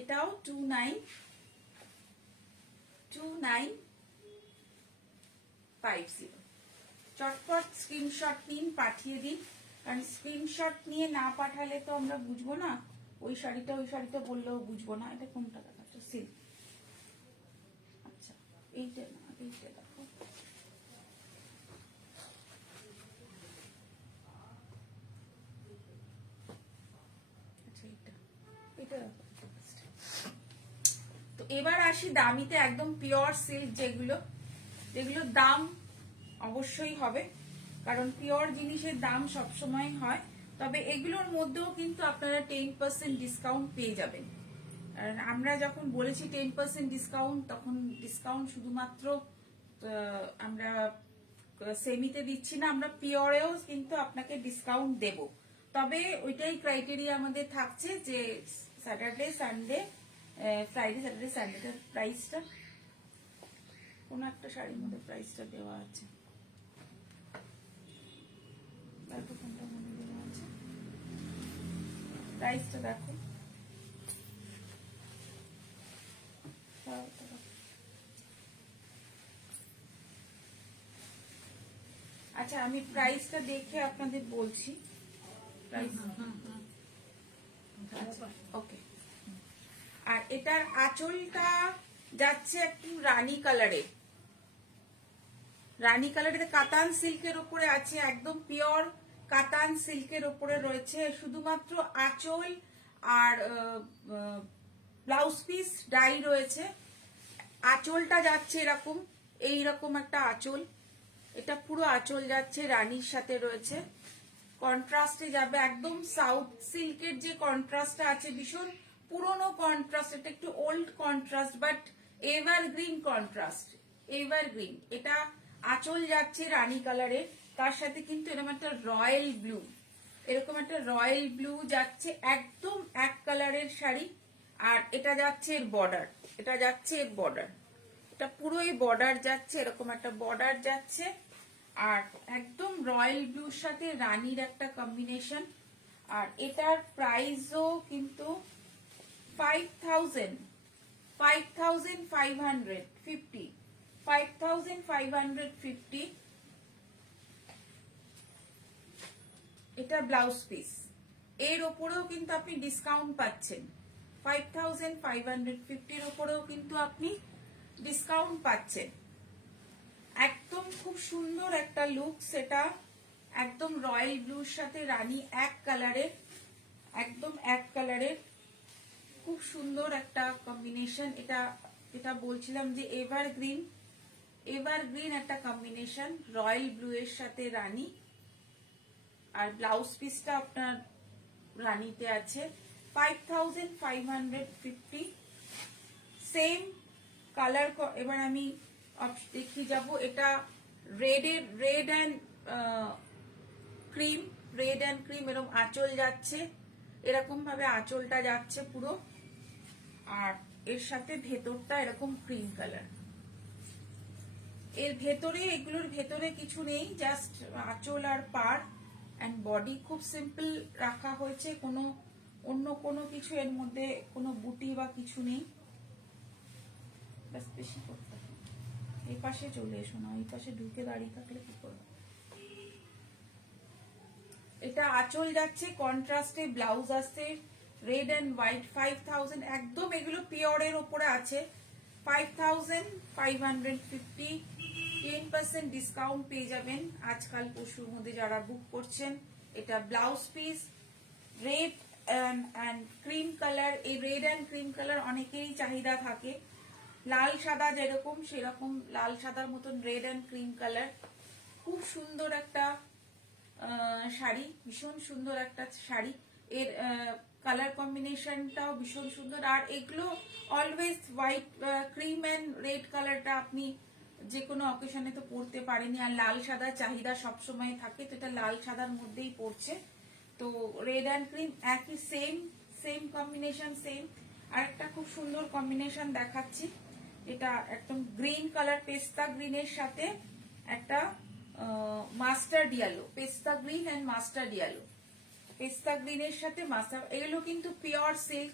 এটাও 2950। চটপট স্ক্রিনশট নিন, পাঠিয়ে দিন, কারণ স্ক্রিনশট নিয়ে না পাঠালে তো আমরা বুঝবো না। ওই শাড়িটা বললেও বুঝবো না। এটা কোনটা দেখাচ্ছ? সিল্ক। আচ্ছা, এইটা না, এইটা দেখো। আচ্ছা, এটা দেখো। তো এবার আসি দামিতে, একদম পিওর সিল্ক যেগুলোর দাম অবশ্যই হবে, কারণ পিওর জিনিসের দাম সবসময় হয়। তবে এগুলোর মধ্যেও কিন্তু আপনারা 10% ডিসকাউন্ট পেয়ে যাবেন। কারণ আমরা যখন বলেছি 10% ডিসকাউন্ট, তখন ডিসকাউন্ট শুধুমাত্র আমরা সেমিতে দিচ্ছি না, আমরা পিওরেও কিন্তু আপনাকে ডিসকাউন্ট দেব। তবে ওইটাই ক্রাইটেরিয়া আমাদের থাকছে যে স্যাটারডে সানডে, ফ্রাইডে স্যাটারডে সানডেটার প্রাইসটা কোন একটা শাড়ির মধ্যে প্রাইসটা দেওয়া আছে। কোনটা মনে দেওয়া আছে প্রাইসটা দেখো। আচ্ছা, আমি প্রাইসটা দেখে আপনাদের বলছি। Price okay. আর এটার আঁচলটা যাচ্ছে একটু রানী কালারে, রানী কালারের কাতান সিল্কের উপরে আছে, একদম পিওর কাতান সিল্কের উপরে রয়েছে। শুধুমাত্র আঁচল আর ব্লাউজ পিস ডাই রয়েছে। আঁচলটা যাচ্ছে এরকম, এইরকম একটা আঁচল, এটা পুরো আঁচল যাচ্ছে রানীর সাথে রয়েছে। কন্ট্রাস্টে যাবে, একদম সাউথ সিল্কের যে কন্ট্রাস্টটা আছে, ভীষণ পুরনো কন্ট্রাস্ট, এটা একটু old contrast but evergreen contrast, evergreen. এটা আঁচল যাচ্ছে রানী কালারের, তার সাথে কিন্তু এরকম একটা রয়্যাল ব্লু, এরকম একটা রয়্যাল ব্লু যাচ্ছে, একদম এক কালারের শাড়ি। আর এটা যাচ্ছে এর বর্ডার, এটা যাচ্ছে এর বর্ডার, এটা পুরোই বর্ডার যাচ্ছে, এরকম একটা বর্ডার যাচ্ছে। আর একদম রয়্যাল ব্লুর সাথে রানীর একটা কম্বিনেশন। আর এটার প্রাইসও কিন্তু 5550। এটা ব্লাউজ পিস, এর ওপরেও কিন্তু আপনি ডিসকাউন্ট পাচ্ছেন। 5550 ওপরেও কিন্তু আপনি ডিসকাউন্ট পাচ্ছেন। একদম খুব সুন্দর একটা লুক, সেটা একদম রয়্যাল ব্লুর সাথে রানী এক কালারের, একদম এক কালারের, খুব সুন্দর একটা কম্বিনেশন। এটা বলছিলাম যে এভারগ্রিন একটা কম্বিনেশন, রয়্যাল ব্লু এর সাথে রানী। আর ব্লাউজ পিসটা আপনার রানীতে আছে। 5550 সেম কালার। এবার আমি দেখিয়ে যাব, এটা red and cream, red and cream, এরকম আঁচল যাচ্ছে, এরকম ভাবে আঁচলটা যাচ্ছে পুরো। আর এর সাথে ভেতরটা এরকম ক্রিম কালার। এর ভেতরে, এগুলোর ভেতরে কিছু নেই, জাস্ট আঁচল আর পাড় এন্ড বডি খুব সিম্পল রাখা হয়েছে, কোনো অন্য কোনো কিছু এর মধ্যে কোনো বুটি বা কিছু নেই। বেশি করতে হবে, এই পাশে চলে এসো না, এই পাশে ঢুকে দাঁড়িয়ে থাকলে কি করবে। এটা আঁচল যাচ্ছে, কন্ট্রাস্টে ব্লাউজ আসছে, রেড এন্ড হোয়াইট। 5000 একদম, এগুলো পিওরের উপরে আছে। 5550 10% ডিসকাউন্ট পেয়ে যাবেন আজকাল পরশুর মধ্যে যারা বুক করছেন। এটা blouse piece red and cream colour. এই রেড এন্ড ক্রিম কালার অনেকেরই চাহিদা থাকে, লাল সাদা যেরকম সেরকম লাল সাদার মতন রেড এন্ড ক্রিম কালার। খুব সুন্দর একটা শাড়ি, ভীষণ সুন্দর একটা শাড়ি। এর কালার কম্বিনেশনটাও ভীষণ সুন্দর। আর এগুলো always white, cream and red কালারটা আপনি যে কোনো অকেশনে তো পরতে পারেনি, আর লাল সাদা চাহিদা সবসময় থাকে, তো এটা লাল সাদার মধ্যেই পড়ছে। তো রেড অ্যান্ড ক্রিম একই, সেম কম্বিনেশন, সেম। আর একটা খুব সুন্দর কম্বিনেশন দেখাচ্ছি, এটা একদম গ্রিন কালার, পেস্তা গ্রিনের সাথে একটা মাস্টার্ড ইয়েলো, পেস্তা গ্রিন এন্ড মাস্টার্ড ইয়েলো, পেস্তা গ্রিনের সাথে মাস্টার। এগুলো কিন্তু পিওর সিল্ক,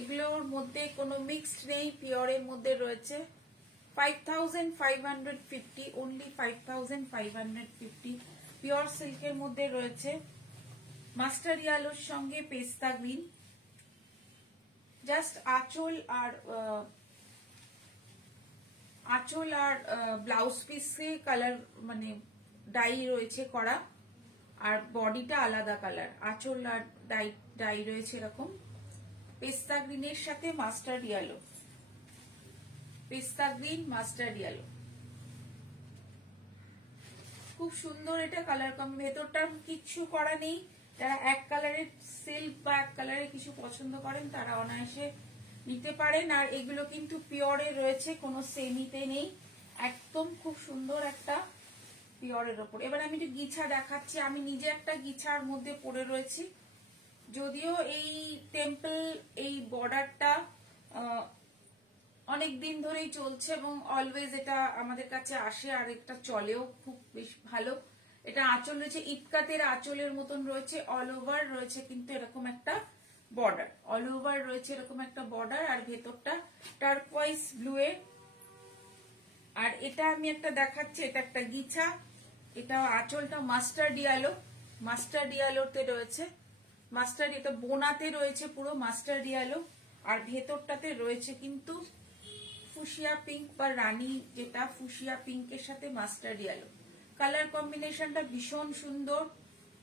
এগুলোর মধ্যে কোনো মিক্সড নেই, পিওরের মধ্যে রয়েছে। 5550, অনলি 5550 পিওর সিল্কের মধ্যে রয়েছে। মাস্টার ইয়েলোর সঙ্গে পেস্তা গ্রিন, জাস্ট আঁচল আর ব্লাউজ পিসে কালার মানে ডাই রয়েছে করা, আর বডিটা আলাদা কালার, আঁচল আর ডাই রয়েছে এরকম। পেস্তা গ্রিনের সাথে মাস্টার্ড ইয়েলো, পেস্তা গ্রিন মাস্টার্ড ইয়েলো, খুব সুন্দর এটা কালার কম। ভেতরটার কিছু করা নেই, যারা এক কালারের সিল্ক বা এক কালারের কিছু পছন্দ করেন তারা অনায়াসে নিতে পারেন। আর এগুলো কিন্তু পিওরে রয়েছে, কোনো সেমিতে নেই, একদম খুব সুন্দর একটা পিওরের ওপর। এবার আমি একটু গিছা দেখাচ্ছি, আমি নিজে একটা গিছার মধ্যে পরে রয়েছি। যদিও এই টেম্পল এই বর্ডারটা অনেক দিন ধরেই চলছে এবং অলওয়েজ এটা আমাদের কাছে আসে, আর এটা চলেও খুব বেশ ভালো। এটা আঁচল রয়েছে ইটকাতের আঁচলের মতন রয়েছে, অল ওভার রয়েছে কিন্তু এরকম একটা বর্ডার, অল ওভার রয়েছে এরকম একটা বর্ডার, আর ভেতরটা টার্কোয়াইজ ব্লু এ। আর এটা আমি একটা দেখাচ্ছি, এটা একটা গিছা, এটা আঁচলটা মাস্টার্ড ইয়েলো, মাস্টার্ড ইয়েলোতে রয়েছে, মাস্টার্ড, এটা বোনাতে রয়েছে পুরো মাস্টার্ড ইয়েলো, আর ভেতরটাতে রয়েছে কিন্তু ফুশিয়া পিঙ্ক বা রানী, যেটা ফুশিয়া পিঙ্কের সাথে মাস্টার্ড ইয়েলো। কালার কম্বিনেশনটা ভীষণ সুন্দর,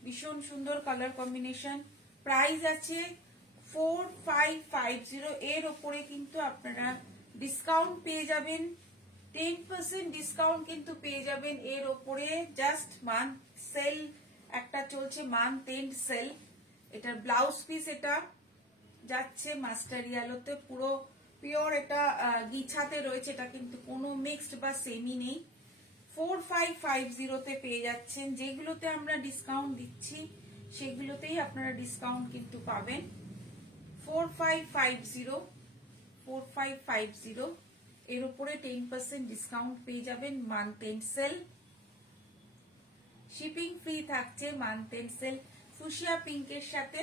ভীষণ সুন্দর কালার কম্বিনেশন। প্রাইস আছে 4550, এর ওপরে কিন্তু আপনারা ডিসকাউন্ট পেয়ে যাবেন, 10% ডিসকাউন্ট কিন্তু পেয়ে যাবেন এর ওপরে। জাস্ট মান্থ সেল একটা চলছে, মান্থ এন্ড সেল। এটার ব্লাউজ পিস এটা যাচ্ছে মাস্টার ইয়েলোতে, পুরো পিওর এটা গিছাতে রয়েছে, এটা কিন্তু কোনো মিক্সড বা সেমি নেই। 4550 তে পেয়ে যাচ্ছেন, যেগুলোতে আমরা ডিসকাউন্ট দিচ্ছি সেগুলোতেই আপনারা ডিসকাউন্ট কিন্তু পাবেন। 4550, 4550 এর উপরে 10% ডিসকাউন্ট পেয়ে যাবেন, month end sale. Shipping free থাকছে মান্থ এন্ড সেল। ফুশিয়া পিঙ্কের সাথে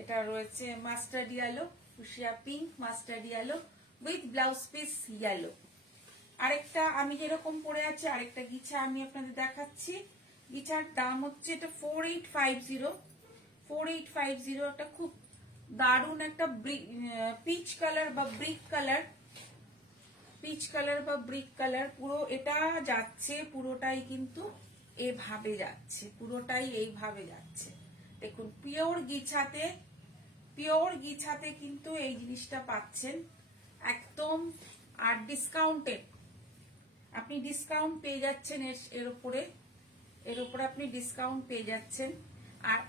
এটা রয়েছে mustard yellow, fuchsia pink mustard yellow with blouse piece yellow. আরেকটা আমি যেরকম পরে আছি আরেকটা গিছা আমি আপনাদের দেখাচ্ছি। গিছার দাম হচ্ছে এটা 4850, 4850, একটা খুব দারুণ একটা পিচ কালার বা ব্রিক কালার, পিচ কালার বা ব্রিক কালার। পুরো এটা যাচ্ছে পুরোটাই কিন্তু এভাবে যাচ্ছে, পুরোটাই এইভাবে যাচ্ছে। দেখুন পিওর গিছাতে, পিওর গিছাতে কিন্তু এই জিনিসটা পাচ্ছেন একদম। আর ডিসকাউন্টেড, আপনি ডিসকাউন্ট পেয়ে যাচ্ছেন এর উপরে, এর উপরে আপনি ডিসকাউন্ট পেয়ে যাচ্ছেন। আর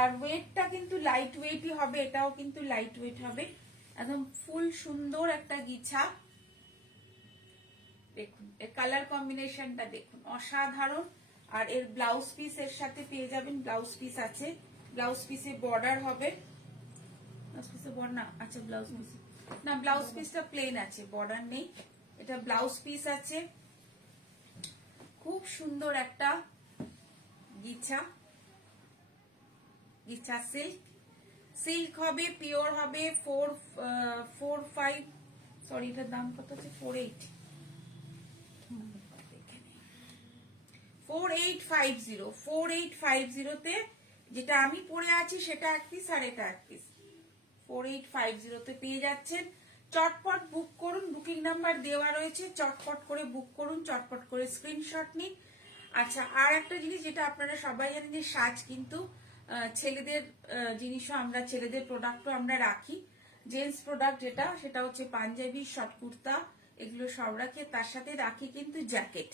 আর ওয়েটটা কিন্তু লাইট ওয়েটই হবে, এটাও কিন্তু লাইট ওয়েট হবে, একদম ফুল সুন্দর একটা গিছা। দেখুন এর কালার কম্বিনেশনটা দেখুন, অসাধারণ। আর এর ব্লাউজ পিস এর সাথে পেয়ে যাবেন, ব্লাউজ পিস আছে, ব্লাউজ পিসে বর্ডার হবে, ব্লাউজ পিসে বর্ডার না, আচ্ছা ব্লাউজ পিস না, ব্লাউজ পিসটা প্লেন আছে, বর্ডার নেই, এটা ব্লাউজ পিস আছে। খুব সুন্দর একটা গিছা, গিছা সিল্ক, সিল্ক হবে, পিওর হবে। 45, সরি এটার দাম কত আছে, 4850 তে যেটা আমি পরে আছি সেটা এক পিস আর এটা এক পিস, 4850 তে পেয়ে যাচ্ছেন। চটপট বুক করুন, বুকিং নাম্বার দেওয়া রয়েছে, চটপট করে বুক করুন, চটপট করে স্ক্রিনশট নিন। আচ্ছা আর একটা জিনিস যেটা আপনারা সবাই জানেন যে সাজ কিন্তু ছেলেদের জিনিসও আমরা, ছেলেদের প্রোডাক্টও আমরা রাখি। জেন্টস প্রোডাক্ট যেটা সেটা হচ্ছে পাঞ্জাবি, শর্ট কুর্তা, এগুলো সব রাখি, তার সাথে রাখি কিন্তু জ্যাকেট।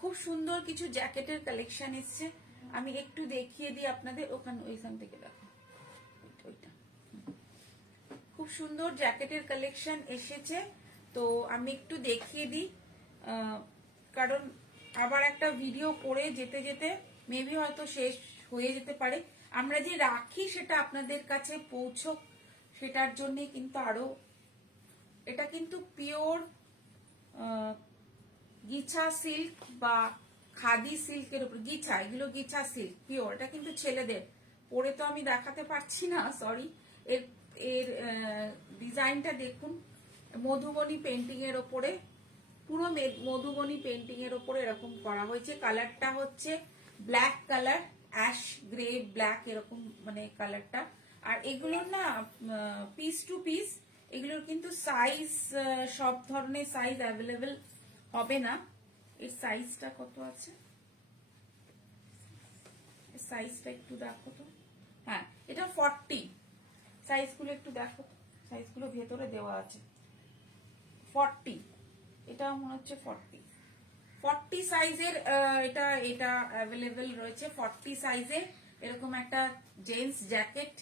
খুব সুন্দর কিছু জ্যাকেটের কালেকশন এসছে, আমি একটু দেখিয়ে দিই আপনাদের। ওইখান থেকে দেখো, ওইটা খুব সুন্দর জ্যাকেটের কালেকশন এসেছে, তো আমি একটু দেখিয়ে দিই, কারণ আবার একটা ভিডিও করে যেতে যেতে মেবি হয়তো শেষ হয়ে যেতে পারে। আমরা যে রাখি সেটা আপনাদের কাছে পৌঁছক, সেটার জন্য কিন্তু আরো, এটা কিন্তু পিওর গিছা সিল্ক বা খাদি সিল্কের উপর গিছা, এগুলো গিছা সিল্ক পিওর। এটা কিন্তু ছেলেদের, পরে তো আমি দেখাতে পারছি না, সরি। এর এর ডিজাইনটা দেখুন, মধুবনী পেন্টিং এর ওপরে, পুরো মধুবনী পেন্টিং এর ওপরে এরকম করা হয়েছে। কালারটা হচ্ছে black colour, ash grey black এরকম মানে কালারটা। আর এগুলোর না পিস টু পিস, এগুলোর কিন্তু সাইজ সব ধরনের সাইজ অ্যাভেলেবেল হবে না। এর সাইজটা কত আছে, সাইজটা একটু দেখো তো। হ্যাঁ, এটা 40। সাইজগুলো একটু দেখো, সাইজগুলো ভেতরে দেওয়া আছে। 40, এটা মনে হচ্ছে 40 সাইজের এটা এটা অ্যাভেলেবেল রয়েছে। 40 সাইজের এরকম একটা জেন্টস জ্যাকেট,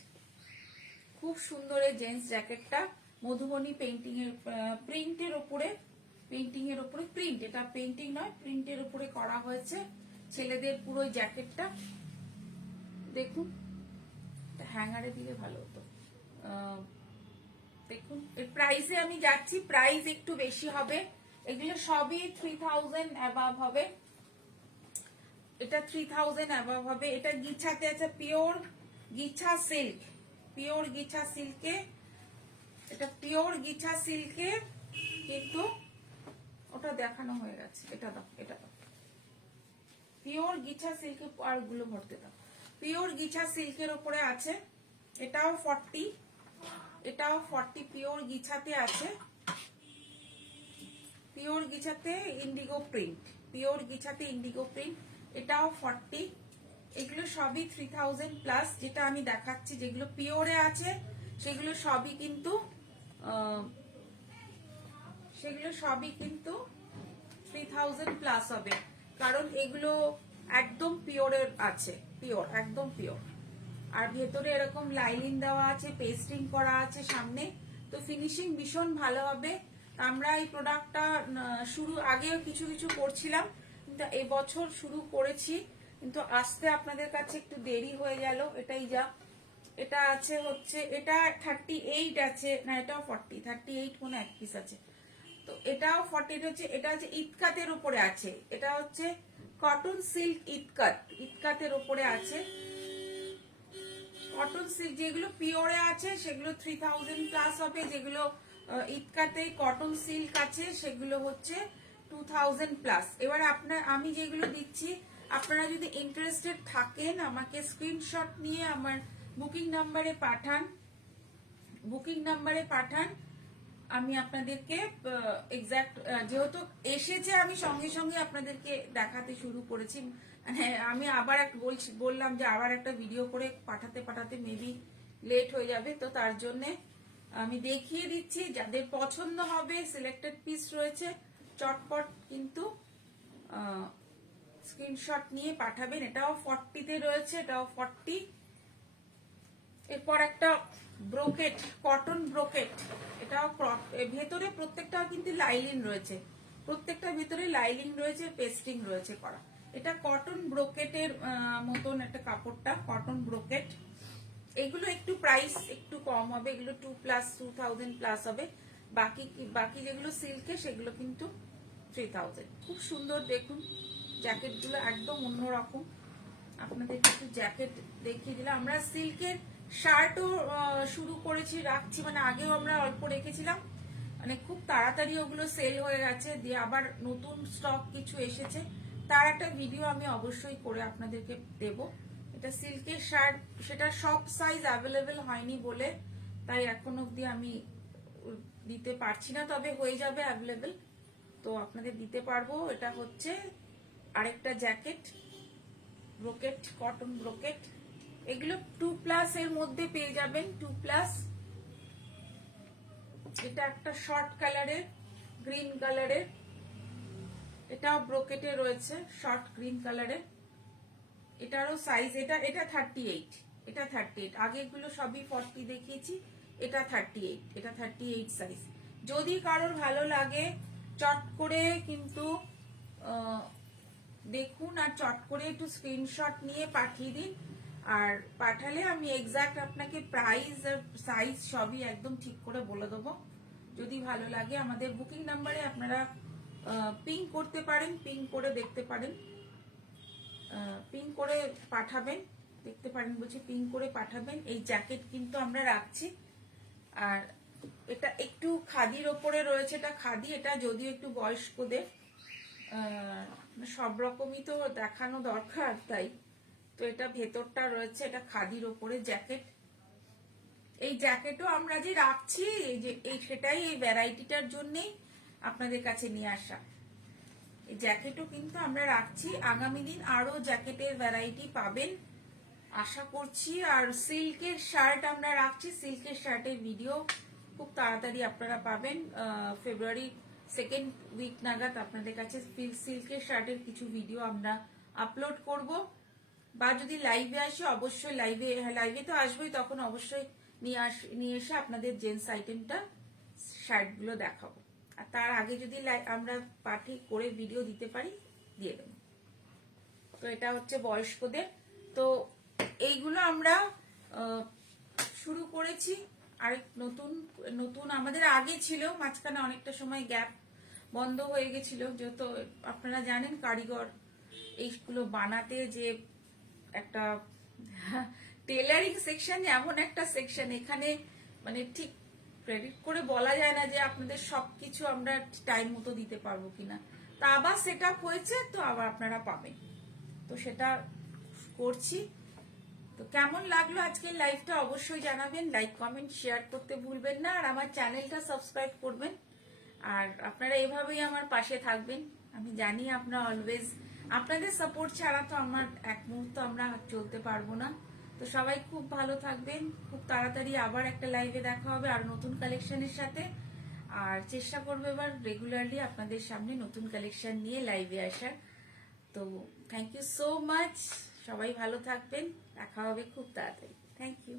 খুব সুন্দর এই জেন্টস জ্যাকেটটা। মধুবনী পেন্টিং এর প্রিন্টের উপরে, পেন্টিং এর উপরে প্রিন্ট, এটা পেন্টিং নয়, প্রিন্টের উপরে করা হয়েছে ছেলেদের পুরো জ্যাকেটটা। দেখুন, হ্যাঙ্গারে দিলে ভালো হতো। দেখুন, এর প্রাইসে আমি যাচ্ছি, প্রাইস একটু বেশি হবে। এগুলো সবই 3000 অ্যাবাভ হবে, এটা 3000 অ্যাবাভ হবে। এটা গিছাতে আছে, পিওর গিছা সিল্ক, পিওর গিছা সিল্কে, এটা পিওর গিছা সিল্কে। কিন্তু ওটা দেখানো হয়ে গেছে, এটা দাও, এটা দাও। পিওর গিছা সিল্কে, আর গুলো ভরতে দাও। পিওর গিছা সিল্কের উপরে আছে, এটাও 40, এটাও 40 পিওর গিছাতে আছে। পিওর গিছাতে ইন্ডিগো প্রিন্ট, পিওর গিছাতে ইন্ডিগো প্রিন্ট, এটাও 40। এগুলো সবই 3000 প্লাস। যেটা আমি দেখাচ্ছি যেগুলো পিওরে আছে সেগুলো সবই কিন্তু 3000 প্লাস হবে, কারণ এগুলো একদম পিওরের আছে, পিওর, একদম পিওর। আর ভেতরে এরকম লাইনিং দেওয়া আছে, পেস্টিং করা আছে সামনে, তো ফিনিশিং ভীষণ ভালো হবে। আমরা এই প্রোডাক্টটা শুরু আগেও কিছু কিছু করছিলাম, কিন্তু এবছর শুরু করেছি, কিন্তু আসতে আপনাদের কাছে একটু দেরি হয়ে গেল, এটাই যা। এটা আছে হচ্ছে, এটা 38 আছে, না এটাও 40, 38 কোনো এক পিস আছে। তো এটাও 40 হচ্ছে, এটা হচ্ছে ইতকাতের উপরে আছে, এটা হচ্ছে কটন সিল্ক ইতকাত, ইতকাতের উপরে আছে। কটন সিল্ক যেগুলো পিওরে আছে সেগুলো 3000 প্লাস হবে, যেগুলো ইতকাতে কটন সিল্ক আছে সেগুলো হচ্ছে 2000 প্লাস। এবার আমি যেগুলো দিচ্ছি, আপনারা যদি ইন্টারেস্টেড থাকেন আমাকে স্ক্রিনশট নিয়ে আমার বুকিং নাম্বারে পাঠান, বুকিং নাম্বারে পাঠান। আমি আপনাদেরকে এক্সাক্ট, যেহেতু এসেছে আমি সঙ্গে সঙ্গে আপনাদেরকে দেখাতে শুরু করেছি। মানে আমি আবার বললাম যে আবার একটা ভিডিও করে পাঠাতে পাঠাতে মেবি লেট হয়ে যাবে, তো তার জন্য আমি দেখিয়ে দিচ্ছি। যাদের পছন্দ হবে, সিলেক্টেড পিস রয়েছে, চটপট কিন্তু স্ক্রিনশট নিয়ে পাঠাবেন। এটাও 40-তে রয়েছে, এটাও 40। এরপর একটা ব্রোকেট, কটন ব্রোকেট, এটাও ভেতরে প্রত্যেকটা কিন্তু লাইলিন রয়েছে, প্রত্যেকটা ভেতরে লাইলিং রয়েছে, পেস্টিং রয়েছে করা। এটা কটন ব্রোকেটের মতন একটা কাপড়টা, কটন ব্রোকেট। এগুলো একটু প্রাইস একটু কম হবে, এগুলো 2000 প্লাস হবে। বাকি যেগুলো সিল্কে সেগুলো কিন্তু 3000। খুব সুন্দর, দেখুন জ্যাকেটগুলো একদম অন্যরকম। আপনাদের একটু জ্যাকেট দেখিয়ে দিলাম। আমরা সিল্কের শার্টও শুরু করেছি, রাখছি, মানে আগেও আমরা অল্প রেখেছিলাম, মানে খুব তাড়াতাড়ি ওগুলো সেল হয়ে গেছে, দিয়ে আবার নতুন স্টক কিছু এসেছে, তার একটা ভিডিও আমি অবশ্যই করে আপনাদেরকে দেব। এটা সিল্কের শার্ট, সেটা সব সাইজ অ্যাভেলেবেল হয়নি বলে তাই এখন অবধি আমি দিতে পারছি না, তবে হয়ে যাবে অ্যাভেলেবেল, তো আপনাদের দিতে পারবো। এটা হচ্ছে আরেকটা জ্যাকেট, ব্রোকেট, কটন ব্রোকেট। এগুলো 2+ এর মধ্যে পেয়ে যাবেন, 2+। এটা একটা শর্ট কালারের, গ্রিন কালারের, এটাও ব্রোকেটে রয়েছে, শর্ট গ্রিন কালারের। এটারও সাইজ, এটা 38, এটা 38। আগেগুলো সবই 40 দেখিয়েছি, এটা 38, এটা 38 সাইজ। যদি কারোর ভালো লাগে চট করে কিন্তু দেখুন, আর চট করে একটু স্ক্রিনশট নিয়ে পাঠিয়ে দিন। আর পাঠালে আমি এক্সাক্ট আপনাকে প্রাইস আর সাইজ সবই একদম ঠিক করে বলে দেবো। যদি ভালো লাগে আমাদের বুকিং নাম্বারে আপনারা পিং করতে পারেন, পিং করে দেখতে পারেন, পিং করে পাঠাবেন, দেখতে পারেন বলছি, পিং করে পাঠাবেন। এই জ্যাকেট কিন্তু আমরা রাখছি। আর এটা একটু খাদির ওপরে রয়েছে, এটা খাদি, এটা যদিও একটু বয়স্কদের, সব রকমই তো দেখানো দরকার, তাই তো এটা ভেতরটা রয়েছে, এটা খাদির ওপরে জ্যাকেট। এই জ্যাকেটও আমরা যে রাখছি, এই যে সেটাই এই ভ্যারাইটিটার জন্যই আপনাদের কাছে নিয়ে আসা। এই জ্যাকেটও কিন্তু আমরা রাখছি, আগামী দিন আরো জ্যাকেটের ভ্যারাইটি পাবেন আশা করছি। আর সিল্কের শার্ট আমরা রাখছি, সিল্কের শার্টের ভিডিও খুব তাড়াতাড়ি আপনারা পাবেন। ফেব্রুয়ারি 2nd উইক নাগাদ আপনাদের কাছে সিল্কের শার্টের কিছু ভিডিও আমরা আপলোড করব। বা যদি লাইভে আসে, অবশ্যই লাইভে তো আসবোই, তখন অবশ্যই নিয়ে এসে আপনাদের জেন্টস আইটেমটা, শার্টগুলো দেখাবো। আর তার আগে যদি আমরা পার্টি করে ভিডিও দিতে পারি, দিয়ে দেবো। তো এটা হচ্ছে বয়স্কদের। তো এইগুলো আমরা শুরু করেছি। আরেক নতুন নতুন আমাদের আগে ছিল, মাঝখানে অনেকটা সময় গ্যাপ বন্ধ হয়ে গেছিল, যেহেতু আপনারা জানেন কারিগর এইগুলো বানাতে যে একটা টেলারিং সেকশন, এমন একটা সেকশন, এখানে মানে ঠিক ক্রেডিট করে বলা যায় না যে আপনাদের সবকিছু আমরা টাইম মতো দিতে পারবো কিনা। তা আবার সেট আপ হয়েছে, তো আবার আপনারা পাবেন, তো সেটা করছি। তো কেমন লাগলো আজকের লাইভটা অবশ্যই জানাবেন, লাইক কমেন্ট শেয়ার করতে ভুলবেন না, আর আমার চ্যানেলটা সাবস্ক্রাইব করবেন। আর আপনারা এভাবেই আমার পাশে থাকবেন। আমি জানি আপনারা অলওয়েজ, আপনাদের সাপোর্ট ছাড়া তো আমার এক মুহূর্ত আমরা চলতে পারবো না। তো সবাই খুব ভালো থাকবেন, খুব তাড়াতাড়ি আবার একটা লাইভে দেখা হবে আর নতুন কালেকশনের সাথে। আর চেষ্টা করবো এবার রেগুলারলি আপনাদের সামনে নতুন কালেকশন নিয়ে লাইভে আসার। তো থ্যাংক ইউ সো মাচ, সবাই ভালো থাকবেন, দেখা হবে খুব তাড়াতাড়ি। Thank you.